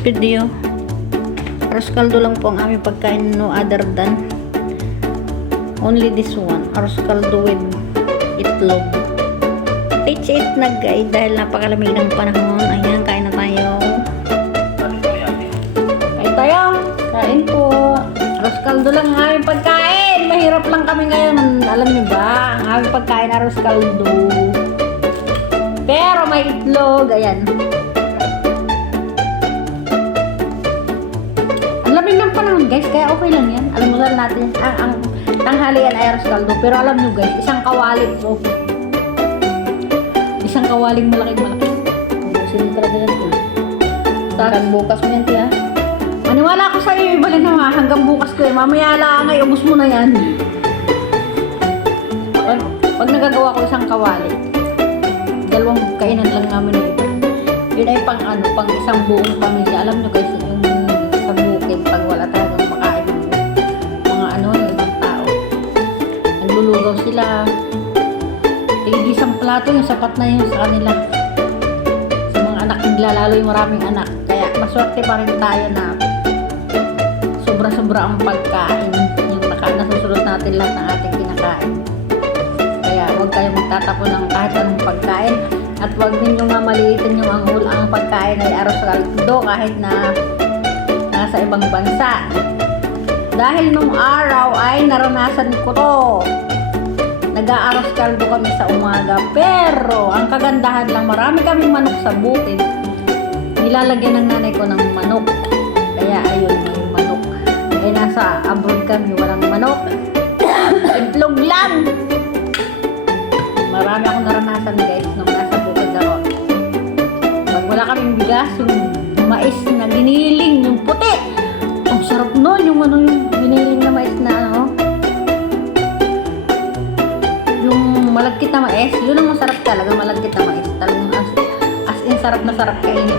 video. Arroz caldo lang po ang aming pagkain, no other than only this one. Arroz caldo with itlog. Let's eat na guys dahil napakalamig ng panahon. Ayan, kain na tayo. Kain tayo. Kain po. Arroz caldo lang ang aming pagkain. Mahirap lang kami ngayon. Alam niyo ba? Ang aming pagkain arroz caldo. Pero may itlog. Ayan. Ang lamig ng panahon guys. Kaya okay lang yan. Alam mo lang natin. Ang tanghalian ay arroz caldo. Pero alam niyo guys, isang kawali. So, isang kawaling malaki-malaki. Ubusin mo talaga yan. Hanggang bukas mo yan, tiya. Maniwala ko sa iyo, ibalin na hanggang bukas ko eh. Mamaya lang ay ubus mo na yan. Pag nagagawa ko isang kawali, dalawang kainan lang namin na iba. Yun ay pang isang buong pamilya. Alam nyo guys, yung sa bukid, pag wala talagang makain ng mga yung ibang tao. Naglulugaw sila. Isang plato yung sapat na yun sa kanila. Sa mga anak nila, lalo yung maraming anak. Kaya maswerte pa rin tayo na sobra-sobra ang pagkain. Yung nasusunod natin lahat ng ating kinakain. Kaya huwag kayong magtatapon ng kahit anong pagkain. At huwag ninyong mamaliitin yung ang pagkain ay arroz caldo kahit na nasa ibang bansa. Dahil nung araw ay naranasan ko to. Nag-aaros caldo kami sa umaga, pero ang kagandahan lang, marami kaming manok sa bukid. Nilalagyan ng nanay ko ng manok. Kaya ayun, may manok. Eh nasa abroad kami, walang manok. Itlog lang. Marami akong naranasan guys nung nasa bukid ako. Pag wala kaming bigas, yung mais na giniling, yung puti. Ang sarap nun, yung yung giniling na mais na malagkit na mais, yun ang masarap talaga, malagkit na mais. Talagang as in sarap na sarap kainin.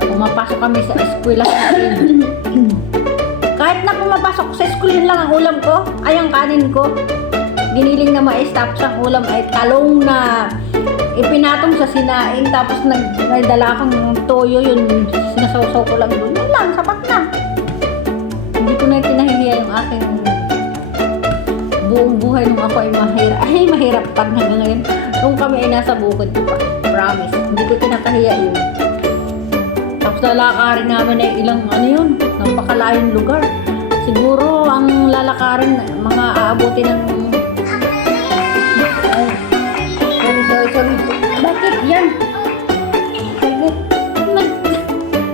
Pumapasok kami sa eskwela natin. Kahit na pumapasok sa eskwela, yun lang ang ulam ko, ay ang kanin ko. Giniling na mais, tapos ang ulam ay talong na ipinatong sa sinaing, tapos may dala akong toyo, yun sinasawsaw ko lang doon. Yun lang, sapat na. Hindi ko na kinahihiya yung aking buong buhay nung ako ay mahirap pa hanggang ngayon. Nung kami ay nasa bukid ko pa. Promise. Hindi ko kinakahiya yun. Tapos lalakarin namin ay ilang yun, napakalayong lugar. Siguro ang lalakarin, mga aabuti ng sorry. Bakit yan?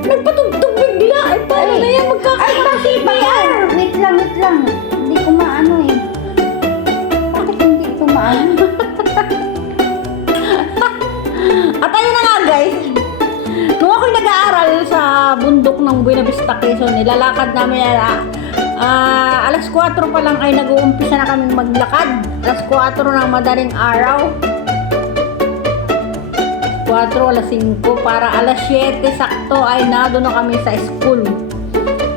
Nagpatugtog bigla. Ay, paano na yan? Magkakakarasi pa yan. Wait lang. Hindi ko maano eh. At ayun na nga guys, nung ako'y nag-aaral sa bundok ng Buena Vista, Quezon, nilalakad namin alas 4 pa lang ay nag-uumpisa na kaming maglakad. Alas 4 ng madaling araw, 4, alas 5 para alas 7 sakto ay nado na kami sa school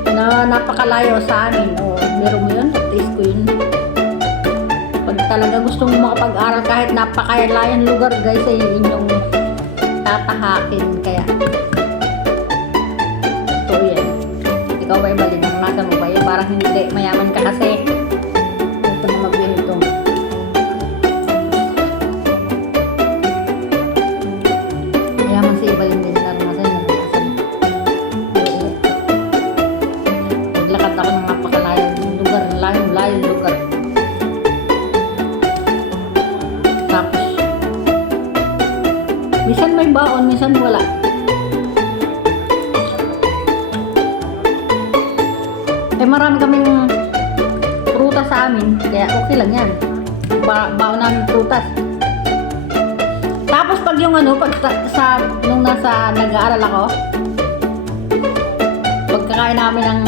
na napakalayo sa amin. Meron mo yun, at least ko yun. Talaga gusto mo makapag-aral kahit napakalayang lugar guys ay inyong tatahakin. Kaya ito yan. Ikaw ba ibalin ang nasa mo ba yun? Parang hindi, mayaman ka kasi. Ito na mag-win ito. Mayaman si ibalin din naranasan. Naglakad ako ng napakalayang lugar, layong lugar. Minsan may baon, minsan wala. Eh marami kaming prutas sa amin, kaya okay lang yan. Baon namin prutas. Tapos pag yung nung nag-aaral ako, pagkakain namin ng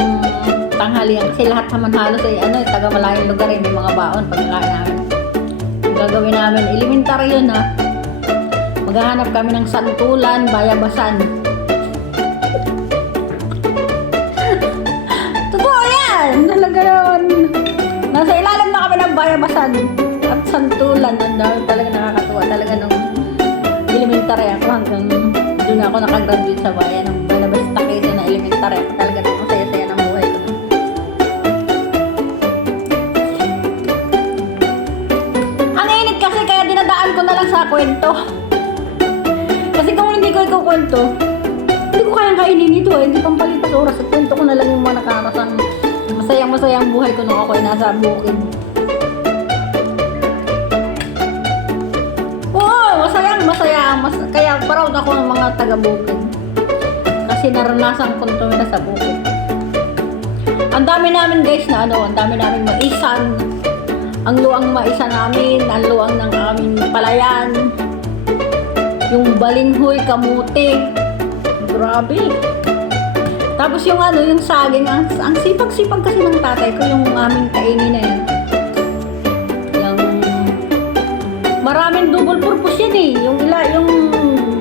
tanghalian, kasi lahat naman halos ay taga malayong lugar may mga baon pagkakain namin. Gagawin namin, elementary yun maghahanap kami ng santulan, bayabasan. Totoo yan! Talaga naman. Nasa ilalim na kami ng bayabasan at santulan. Ang dami talaga nakakatuwa. Talaga nung elementary ako hanggang doon ako nakagraduate sa bayan ng Buena Vista Quezon na elementary. elementary ako talaga nang masaya-saya ng buhay ko. Ang init kasi kaya dinadaan ko na lang sa kwento. Kasi kung hindi ko ikukwento, hindi ko kayang kainin ito eh. Hindi pampalipas oras at kwento ko na lang yung mga nakarasang masayang-masayang buhay ko nung ako ay nasa bukid. Oo, masaya. Kaya proud ako ng mga taga-bukid. Kasi naranasan ko ito na sa bukid. Ang dami namin guys na ang dami namin maisan. Ang luang maisa namin, ang luang ng aming palayan. Yung balinghoy, kamuti. Grabe. Tapos yung yung saging, ang sipag-sipag kasi ng tatay ko, yung aming kainin na yun. Yung maraming double purpose yan eh. Yung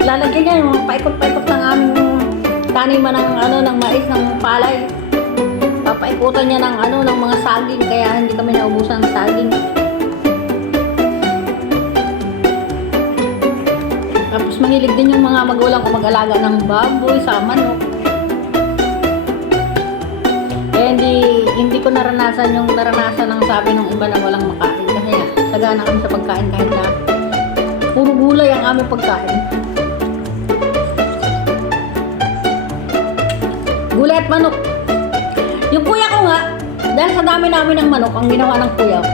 lalagyan niya, yung paikot-paikot ng aming taniman ng mais, ng palay. Papaikutan niya ng mga saging, kaya hindi kami naubusan ng saging. Tapos mahilig din yung mga magulang ko mag-alaga ng baboy sa manok. Eh hindi ko naranasan yung naranasan ng sabi ng iba na walang makain. Kasi sagana kami sa pagkain kahit na puro gulay ang aming pagkain. Gulay at manok. Yung kuya ko nga, dahil sa dami namin ng manok, ang ginawa ng kuya ko,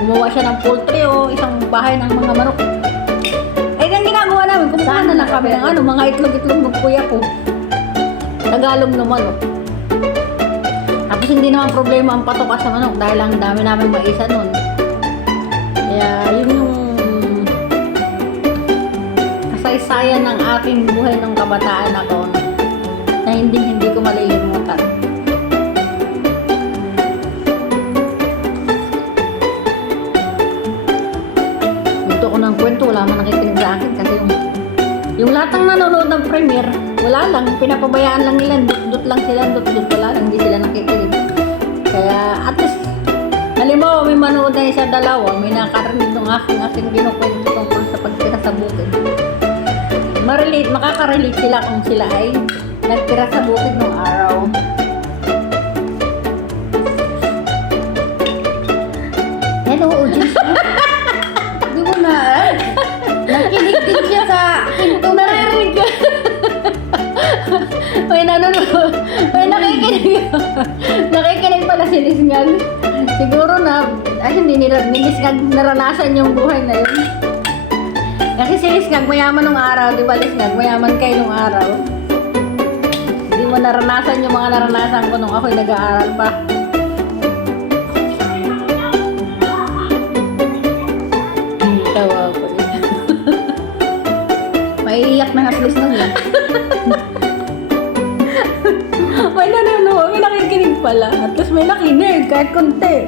gumawa siya ng poultry o isang bahay ng mga manok. Ang ginagawa namin, kumuha na lang kami ng mga itlog-itlog ng kuya ko. Tagalog na manok. Tapos hindi naman problema ang patoka sa manok dahil ang dami namin maisa nun. Kaya yun yung kasaysayan ng aking buhay ng kabataan ako na hindi ko malilimutan. Ko ng kwento, wala man nakikinig sa akin kasi yung lahat ng nanonood ng premiere, wala lang, pinapabayaan lang nila, dut lang sila, dut wala lang, hindi sila nakikinig. Kaya at least halimbawa may manood na isa dalawa, may nakarinig ng aking ginukwento tungkol sa pagtira sa bukid. Makaka-relate sila kung sila ay nagtira sa bukid nung araw. Hello, audience. Nakinig din siya sa pinto. Narinig ko. May nanonood. May nakikinig. Nakikinig pala si Lisngag. Siguro na, hindi ni Lisngag naranasan yung buhay na yun. Kasi si Lisngag mayaman nung araw, di ba Lisngag? Mayaman kayo nung araw. Hindi mo naranasan yung mga naranasan ko nung ako'y nag-aaral pa. Tawa ko. Maiiyak na nga si Lisngag yan. May nanonood, may nakikinig pala. At least may nakinig, kahit konti.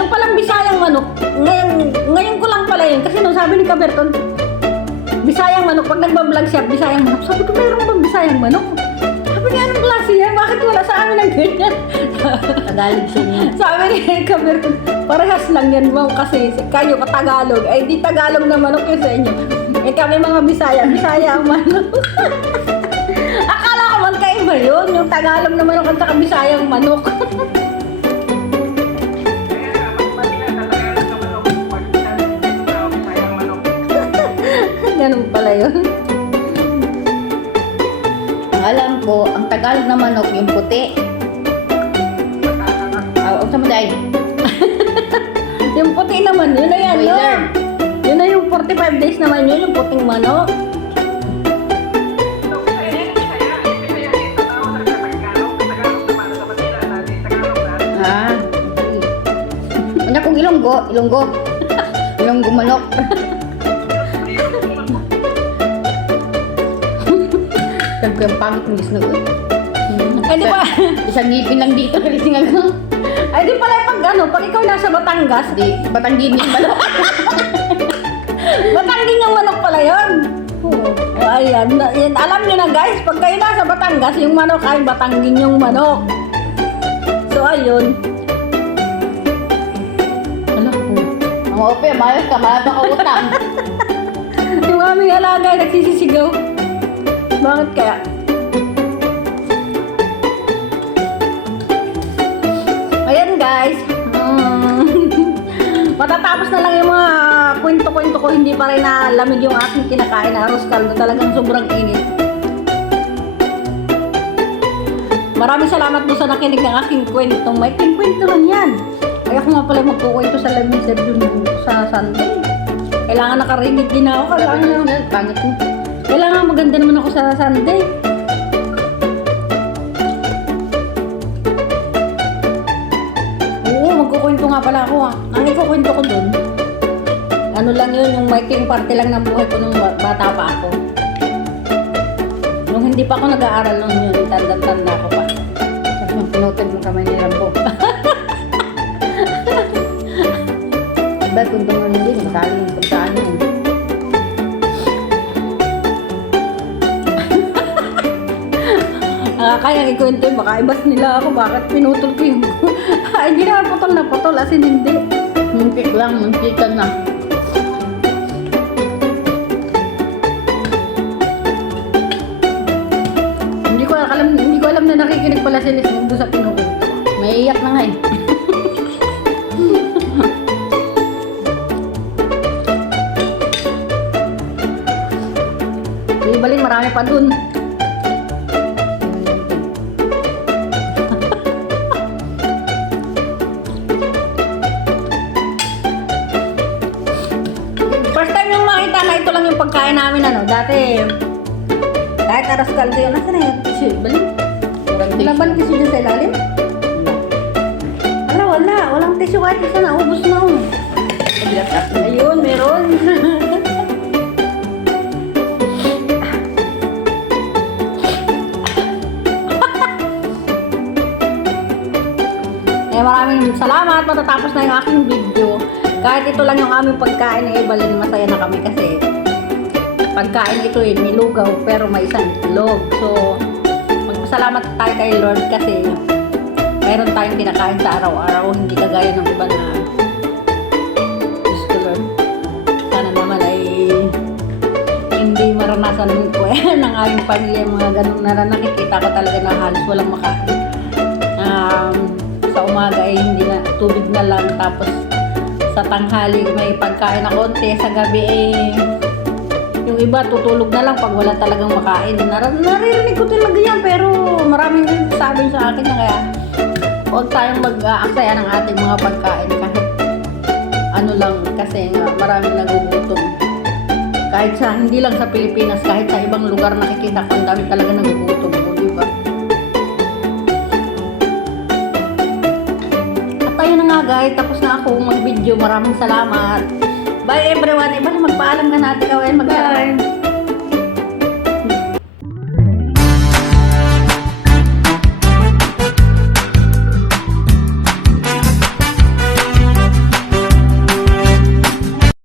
yung palang Bisayang manok, ngayon ko lang pala yun. Kasi nung sabi ni Kaberton, Bisayang manok, pag nagbablog siya, Bisayang manok. Sabi ko, mayroon bang Bisayang manok? Sabi niya, anong klase yan? Bakit wala sa amin ng ganyan? Tagalog siya niya. Sabi ni Kaberton, parehas lang yan mo kasi kayo ka-Tagalog. Ay, di Tagalog na manok yun sa inyo. Eh kami mga Bisaya ang manok. Akala ko magkaiba yun, yung Tagalog na manok at saka Bisayang manok. Ganun pala yun. Ang alam ko, ang Tagalog na manok, yung puti. Huwag sa maday. Yung puti naman, yun na yan, no? Boiler. Yun na yung 45 days naman yun, yung puting manok. Ah, okay. Una kong Ilonggo manok. Tagko yung pangit ng Lisngag. Ay, di ba? Isang ngipin lang dito, Lisngag. Ay, di pala pag ikaw nasa Batangas, Di, Batanggin yung manok. Batangging yung manok pala yun. O, ayan. Yan, alam nyo na guys, pag kayo nasa Batangas, yung manok ay Batangging yung manok. So, yun. Alam ko. Ang ope, mayos ka, marami ka utang. Yung aming alaga ay nagsisisigaw. Bakit kaya? Ayan guys. Matatapos na lang yung mga kwento-kwento ko. Hindi pa rin nalamig yung aking kinakain na arroz caldo. Talagang sobrang init. Maraming salamat po sa nakinig ng aking kwento. May kwento lang yan. Ay ako nga pala magkukwento sa live message dun sa Sunday. Kailangan nakarinig din ako. Pangit mo. Kailangan maganda naman ako sa Sunday. Oo, magkukwento nga pala ako. Ang ikukwento ko dun, ano lang yun, yung making parte lang ng buhay ko nung bata pa ako. Nung hindi pa ako nag-aaral nung yun, tanda-tanda ko pa. Tapos yung pinutol mo kamay ni Rambo. Diba, kung tumanin din, masali yung pagkaan yun. Kaya ikwento yun, baka ibas nila ako, bakit pinutol ko yung... Ay, hindi naman putol na putol, as in hindi. Muntik lang, muntikan na. Hindi ko alam na nakikinig pala si Liz doon sa kinukwento. May iyak na nga eh. Di baling marami pa dun. First time yung makita na ito lang yung pagkain namin ano. Dati, kahit aras kaldo yun. Nasaan na yun? Tissue, baling. Wala ba tissue dyan sa ilalim? Wala. Walang tissue kahit isa na. Ubus na. Ayun, meron. Maraming salamat. Matatapos na yung aking video. Kahit ito lang yung aming pagkain ng Ebalin, masaya na kami kasi pagkain ito eh, nilugaw pero may isang itlog. So, magpasalamat tayo kay Lord kasi mayroon tayong kinakain sa araw-araw. Hindi kagaya ng iba na Diyos ko Lord. Sana naman ay hindi maranasan ko ng aming pamilya yung mga ganun na nakikita ko talaga na halos walang makain. Sa umaga ay hindi na, tubig na lang, tapos sa tanghali may pagkain na konti, sa gabi ay yung iba tutulog na lang pag wala talagang makain. Naririnig ko talaga yan, pero maraming sabi sa akin na kaya huwag tayong mag-aaksaya ng ating mga pagkain kahit ano lang, kasi nga maraming nagugutom. Kahit sa, hindi lang sa Pilipinas, kahit sa ibang lugar nakikita ko, ang dami talaga nagugutom mo, di ba? Ayun na nga guys, tapos na ako mag-video. Maraming salamat. Bye everyone. Iba na magpaalam ka natin. Bye.